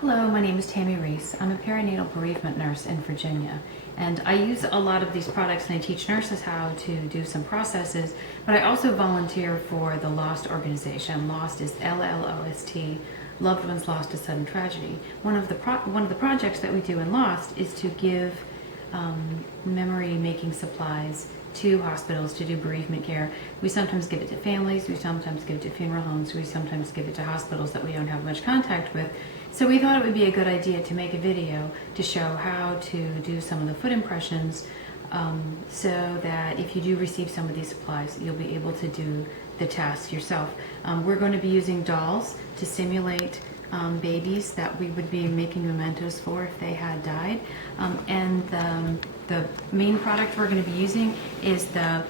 Hello, my name is Tammy Reese. I'm a perinatal bereavement nurse in Virginia, and I use a lot of these products and I teach nurses how to do some processes, but I also volunteer for the LOST organization. LOST is LLOST, Loved Ones Lost to Sudden Tragedy. One of the projects that we do in LOST is to give memory-making supplies to hospitals to do bereavement care. We sometimes give it to families, we sometimes give it to funeral homes, we sometimes give it to hospitals that we don't have much contact with. So we thought it would be a good idea to make a video to show how to do some of the foot impressions so that if you do receive some of these supplies, you'll be able to do the task yourself. We're going to be using dolls to simulate babies that we would be making mementos for if they had died. And the main product we're going to be using is the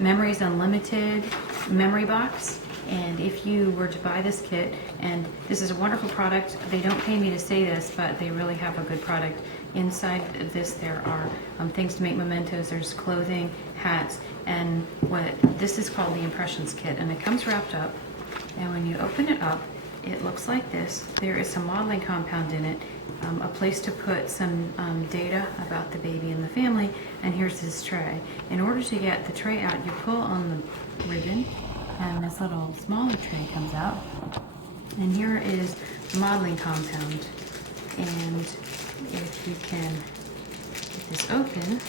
Memories Unlimited memory box. And if you were to buy this kit, and this is a wonderful product, they don't pay me to say this, but they really have a good product. Inside of this there are things to make mementos, there's clothing, hats, and this is called the Impressions Kit, and it comes wrapped up, and when you open it up, it looks like this. There is some modeling compound in it, a place to put some data about the baby and the family, and here's this tray. In order to get the tray out, you pull on the ribbon, and this little smaller tray comes out, and here is the modeling compound. And if you can get this open,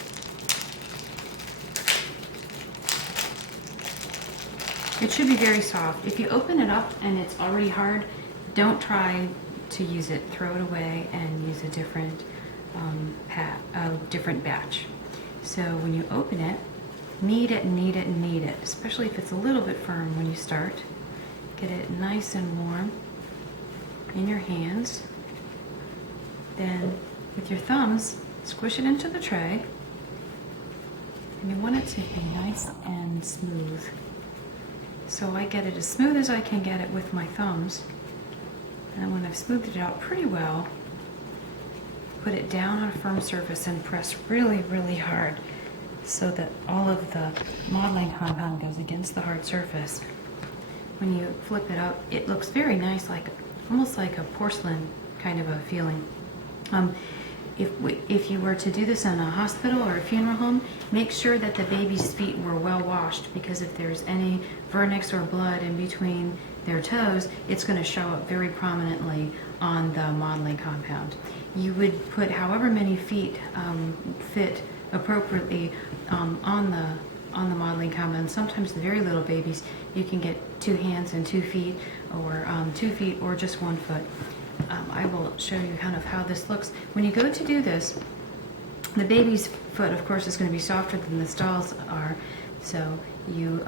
it should be very soft. If you open it up and it's already hard, don't try to use it. Throw it away and use a different different batch. So when you open it, knead it, knead it, knead it, especially if it's a little bit firm when you start. Get it nice and warm in your hands. Then with your thumbs, squish it into the tray. And you want it to be nice and smooth. So I get it as smooth as I can get it with my thumbs. And when I've smoothed it out pretty well, put it down on a firm surface and press really, really hard so that all of the modeling compound goes against the hard surface. When you flip it up, it looks very nice, almost like a porcelain kind of a feeling. If you were to do this in a hospital or a funeral home, make sure that the baby's feet were well washed, because if there's any vernix or blood in between their toes, it's going to show up very prominently on the modeling compound. You would put however many feet fit appropriately on the modeling compound. Sometimes the very little babies, you can get 2 hands and 2 feet, or 2 feet, or just 1 foot. I will show you kind of how this looks. When you go to do this, the baby's foot, of course, is going to be softer than the doll's are. So you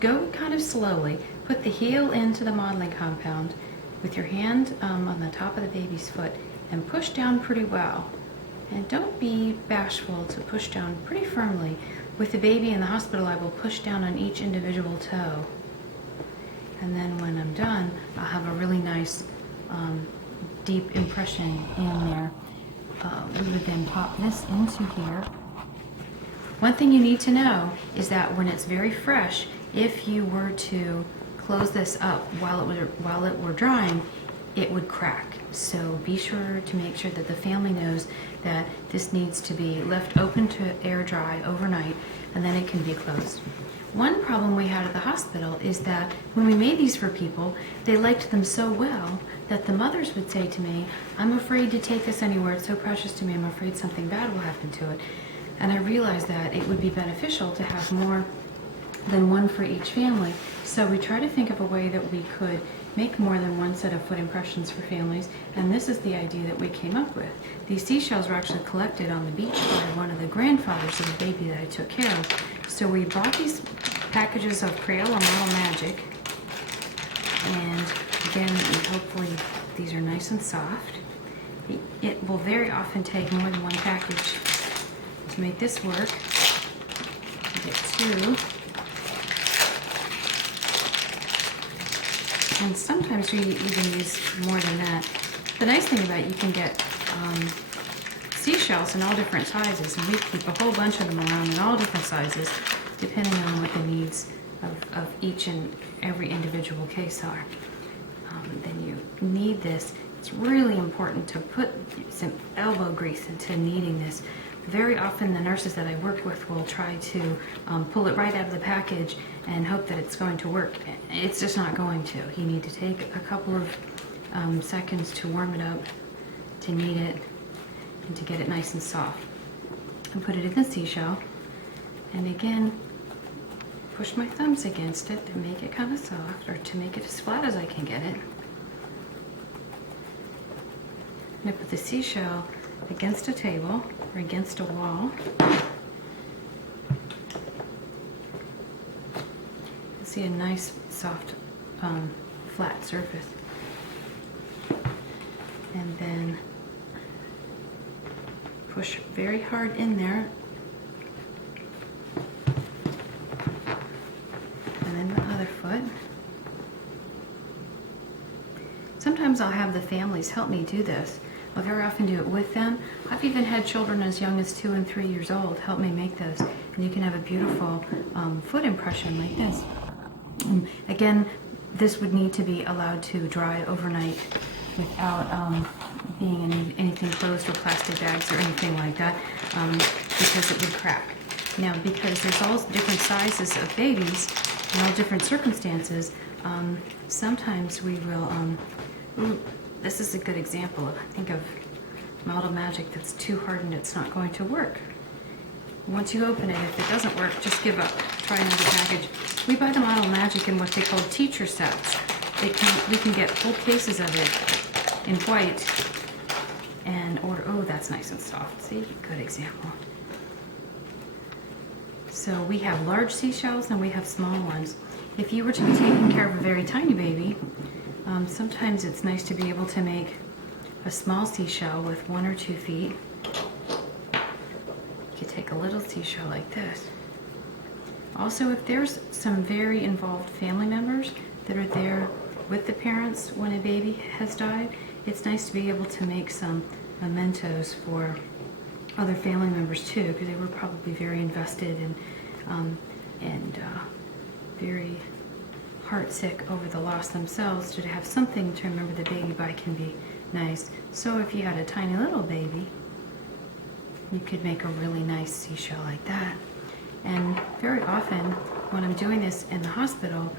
go kind of slowly. Put the heel into the modeling compound with your hand on the top of the baby's foot and push down pretty well. And don't be bashful to push down pretty firmly. With the baby in the hospital, I will push down on each individual toe. And then when I'm done, I'll have a really nice deep impression in there. We would then pop this into here. One thing you need to know is that when it's very fresh, if you were to close this up while it were drying, it would crack. So be sure to make sure that the family knows that this needs to be left open to air dry overnight, and then it can be closed. One problem we had at the hospital is that when we made these for people, they liked them so well that the mothers would say to me, "I'm afraid to take this anywhere, it's so precious to me, I'm afraid something bad will happen to it." And I realized that it would be beneficial to have more than one for each family. So we try to think of a way that we could make more than one set of foot impressions for families, and this is the idea that we came up with. These seashells were actually collected on the beach by one of the grandfathers of the baby that I took care of. So we bought these packages of Crayola Model Magic, and again, hopefully these are nice and soft. It will very often take more than one package to make this work. Get 2. And sometimes we even use more than that. The nice thing about it, you can get seashells in all different sizes, and we keep a whole bunch of them around in all different sizes, depending on what the needs of each and every individual case are. Then you knead this It's really important to put some elbow grease into kneading this. Very often the nurses that I work with will try to pull it right out of the package and hope that it's going to work. It's just not going to. You need to take a couple of seconds to warm it up, to knead it, and to get it nice and soft. And put it in the seashell, and again, push my thumbs against it to make it kind of soft, or to make it as flat as I can get it. And I put the seashell against a table or against a wall. You'll see a nice, soft, flat surface. And then push very hard in there. And then the other foot. Sometimes I'll have the families help me do this. I'll very often do it with them. I've even had children as young as 2 and 3 years old help me make those. And you can have a beautiful foot impression like this. Again, this would need to be allowed to dry overnight without being in anything closed or plastic bags or anything like that, because it would crack. Now, because there's all different sizes of babies and all different circumstances, sometimes we will, this is a good example of, I think, of Model Magic that's too hardened, it's not going to work. Once you open it, if it doesn't work, just give up. Try another package. We buy the Model Magic in what they call teacher sets. We can get whole cases of it in white and order. Oh, that's nice and soft. See, good example. So we have large seashells and we have small ones. If you were to be taking care of a very tiny baby, sometimes it's nice to be able to make a small seashell with 1 or 2 feet. You could take a little seashell like this. Also, if there's some very involved family members that are there with the parents when a baby has died, it's nice to be able to make some mementos for other family members too, because they were probably very invested and very heartsick over the loss themselves. To have something to remember the baby by can be nice. So if you had a tiny little baby, you could make a really nice seashell like that. And very often when I'm doing this in the hospital,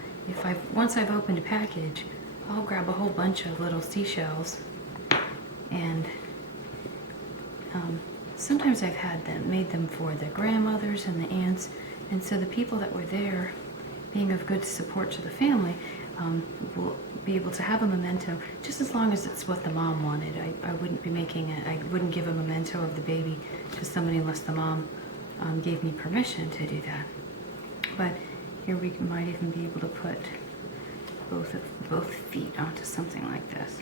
once I've opened a package, I'll grab a whole bunch of little seashells, and sometimes I've made them for the grandmothers and the aunts, and so the people that were there, being of good support to the family, will be able to have a memento, just as long as it's what the mom wanted. I wouldn't be making it. I wouldn't give a memento of the baby to somebody unless the mom gave me permission to do that. But here we might even be able to put both feet onto something like this.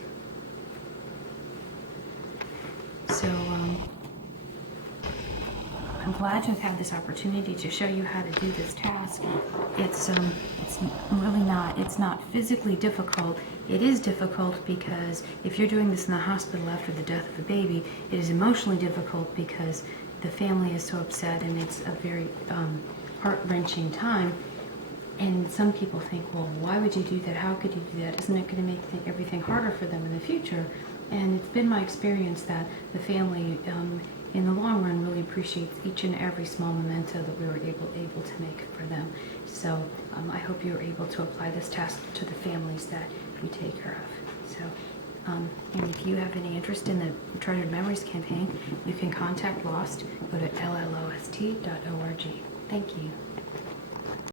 So I'm glad to have had this opportunity to show you how to do this task. It's really not. It's not physically difficult. It is difficult because if you're doing this in the hospital after the death of a baby, it is emotionally difficult because the family is so upset and it's a very heart-wrenching time. And some people think, well, why would you do that? How could you do that? Isn't it going to make everything harder for them in the future? And it's been my experience that the family, in the long run, really appreciates each and every small memento that we were able to make for them. So I hope you're able to apply this task to the families that you take care of. So, and if you have any interest in the Treasured Memories campaign, you can contact LOST. Go to llost.org. Thank you.